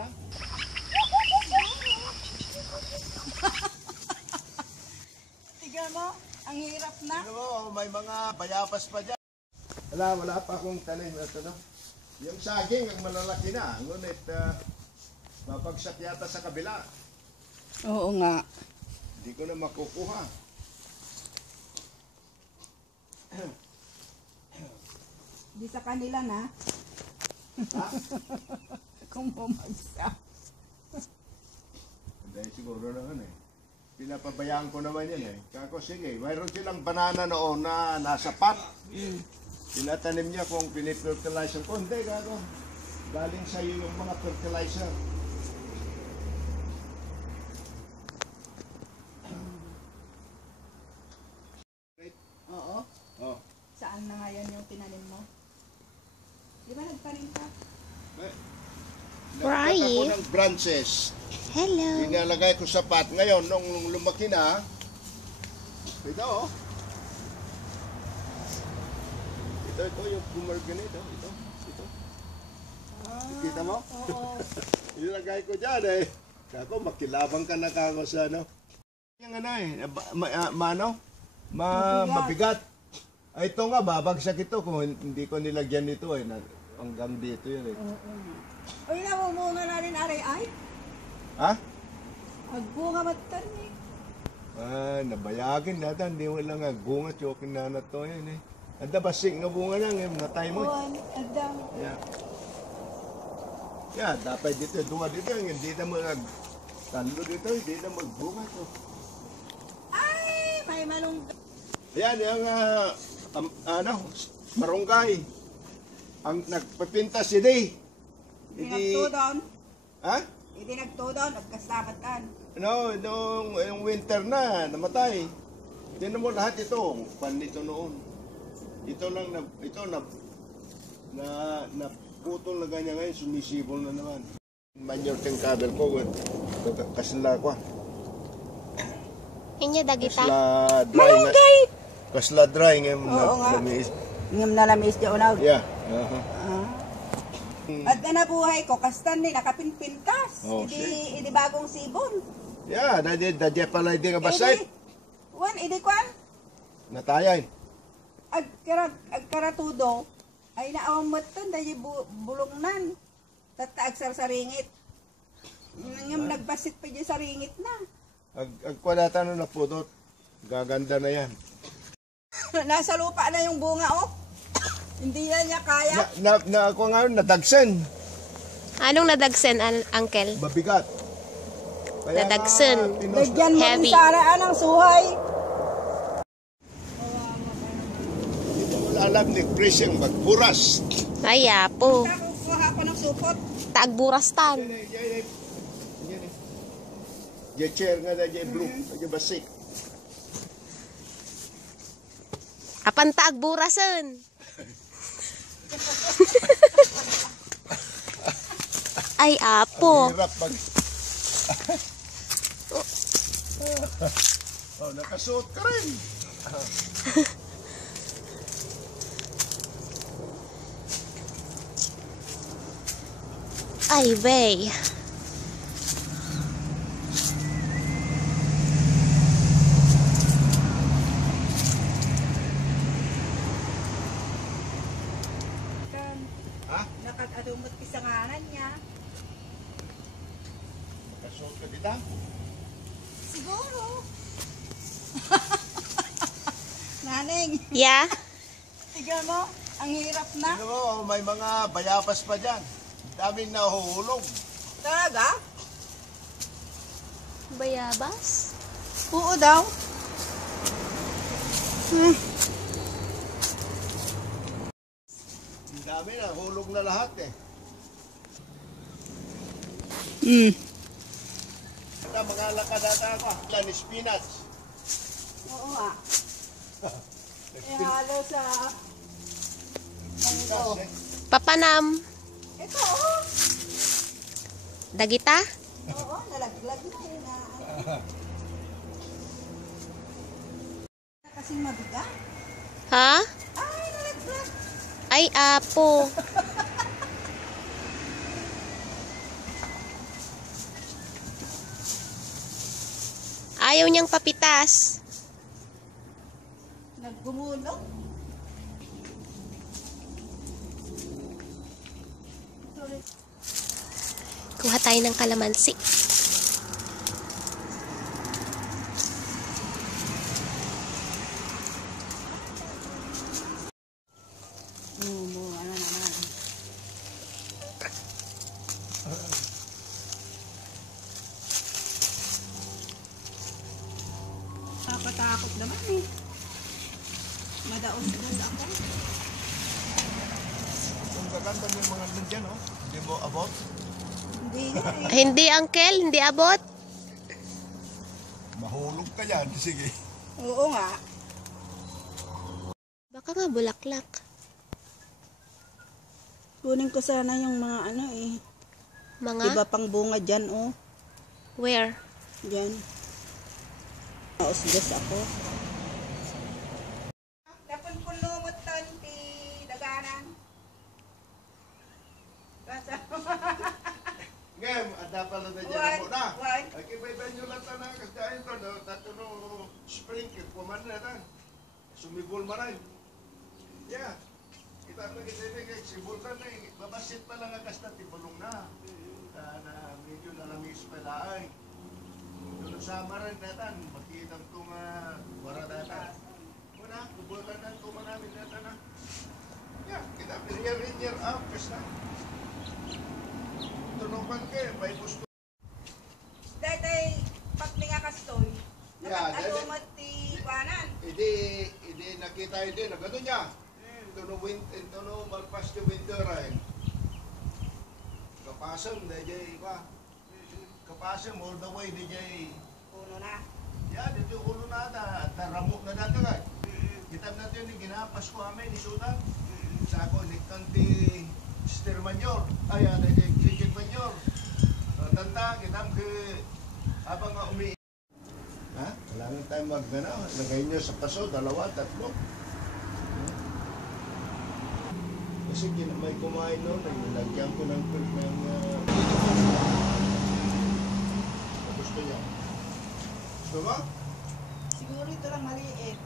kita? Tignan mo, ang hirap na. Ano mo, may mga bayabas pa dyan. Wala pa akong tanim. Ito, no? Yung saging, ang malalaki na. Ngunit, mapagsak yata sa kabila. Oo nga. Hindi ko na makukuha. Di sa kanila na. Ha? Kung bumagsak. Hindi, siguro naman eh. Pinapabayaan ko naman yan eh. Kako, sige, mayroon silang banana noon na nasa pot. Tinatanim niya kung pinifertilizer ko. Hindi, kako. Galing sa iyo yung mga fertilizer. Oo. Oh. Saan na ngayon yung tinanim mo? Di ba nagtanim ka? Nagkat ako ng branches. Hello. Inalagay ko sa pot. Ngayon, nung lumaki na, ito oh. Ito yung pumarganate. Ito. Kita mo? Oo. Ilagay ko dyan eh. Kako, makilabang ka na kako sa ano. Yung ano eh, mabigat. Ay, ito nga, babagsak ito kung hindi ko nilagyan nito eh. Hanggang dito yun eh. Uy, namumunga na rin aray-ay. Ha? Agbunga matan eh. Nabayagin natin. Hindi mo lang bunga, choking na to yun eh. Anda basig nga bunga lang eh, natay mo. Oo, adang. Yeah, dapat dito, duwa dito, hindi na talo dito, hindi na magbunga to. Ay, may malunggay. Ayan, yung marunggay. Ang nagpapinta si Day. Nagtudon. Ha? Hindi nagtudon, nagkasabatan. No, yung winter na, namatay. Tinan mo lahat ito, panito noon. Ito lang naputol na ganyan ngayon, sumisibol na naman. Manure ting kabel ko, kasla ko. Inya dagita. Kasla dry. Malunggay! Kasla dry ngayon. Oo nga. Ngam na lamis di unag. Yeah. At na nabuhay ko, kastan ni nakapinpintas. Oh, Idi bagong sibol. Yeah, dadya pala hindi nga basay. Idi kwan. Natayay. Agkaratudo, ay naawang matan, dahil bulongnan. Tataag sa ringit. Ngam nagbasit pa dyan sa ringit na. Agkwadatan na napudot. Gaganda na yan. Nasa lupa na yung bunga, oh. Hindi na niya kaya. Ako nga nadagsen. Anong nadagsen, Uncle? Mabigat. Kaya Nadagsen. Bigyan mo Heavy. ng saraan ng suhay. Hindi mo alam ni Chris yung magburas. Ay, apo. Kukuha ko ng supot. Taagburastan. Yung chair nga na yung blue. Yung basik. Apan taagburasan. Ay, apo. Ang hirap pag... nakasuot ka rin. Ay, bay. Ha? Nakadumot isanganan niya. Nakasuot ka dito? Siguro. Naneng, Yeah? tignan mo, ang hirap na. Ano mo, may mga bayabas pa dyan. Daming nahuhulog. Talaga? Bayabas? Oo daw. Ang dami na, hulog na lahat eh. Ito, mga lakadata ako. Lan spinach. Oo nga. Ihalo sa... Spinach eh. Papanam. Ito, oh. Dagita? Oo, nalaglag na yun na. Kasing mabigat. Ha? Ay, nalaglag. Ay, apo. Ayaw niyang papitas. Naggumulong. Sorry. Kuha tayo ng kalamansi. Ano naman. Nakatakot naman eh. Madaos-dos ako. Kung gaganda mo yung mga nandiyan, oh. Hindi mo abot. Hindi nga eh. Hindi, uncle. Hindi abot. Mahulog ka yan. Sige. Oo nga. Baka nga bulaklak. Kunin ko sana yung mga ano eh. Mga? Iba pang bunga dyan oh. Where? Dyan. Naos-dos ako. Tapon po lumot tanti. Daganan. Kasa. Ngayon, ada pala na dyan Why? ako na. Why? Ay, kibay-bay nyo lang tanang kasdahin ko. Tatuno, spring, kuman na tan. Sumibol maray. Yeah. Kita mo kita sibol na eh. Babasit pa lang ang kasta, tibulong na. Na medyo nalamis pa laay. Doon sa maray natan, makitang itong waradata. Muna, kubulan na itong namin natan na. Yeah, kita year up, kasta. Tunukan kayo, may gusto. Dahil paglinga kastoy. Yeah, Nakatalumat ti panan. Hindi nakita hindi, nagano niya. Tuno malpas di winter ay. Kapasam DJ pa. Kapasam all the way DJ. Puno na. Ya, dito ulo na taramok na dati kay. Kitab natin ni ginapas ko amin ni Sudan. Sa ako ni kanti Sister Manyor. Ay, Chicken Manyor. Tanta, kitab ke habang nga umi. Ha? Kailangan tayo maggana. Lagay nyo sa paso, 2, 3. Kasi may kumain noon, nilagyan ko ng gusto niya. Gusto mo? Siguro ito lang maliit.